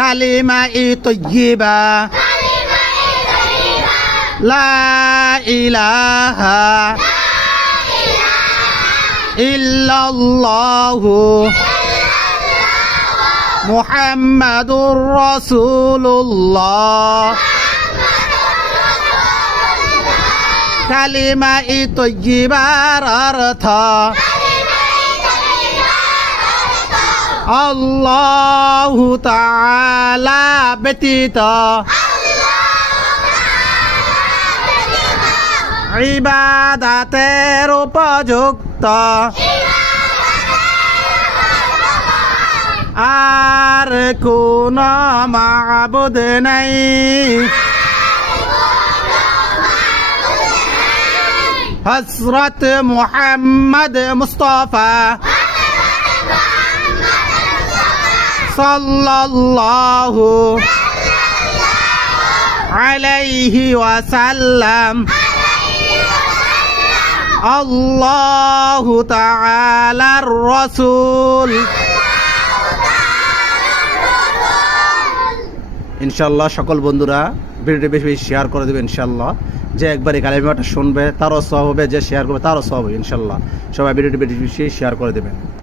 কালিমা-ই তয়্যিবা লা ইলাহা ইল্লাল্লাহু মুহাম্মাদুর রাসূলুল্লাহ। কালিমা-ই তয়্যিবার অর্থ আল্লাহু তাআলা ব্যতীত ইবাদতের উপযুক্ত আর কোন মাবুদ নাই। হযরত মুহাম্মদ মুস্তাফা সাল্লাল্লাহু আলাইহি ওয়াসাল্লাম আল্লাহু তাআলার রাসূল। ইনশাআল্লাহ সকল বন্ধুরা ভিডিওটি বেশি বেশি শেয়ার করে দেবেন ইনশাআল্লাহ। যে একবার এই কালিমাটা শুনবে তারও সওয়াব হবে, যে শেয়ার করবে তারও সওয়াব হবে ইনশাআল্লাহ। সবাই ভিডিওটি বেশি বেশি শেয়ার করে দেবেন।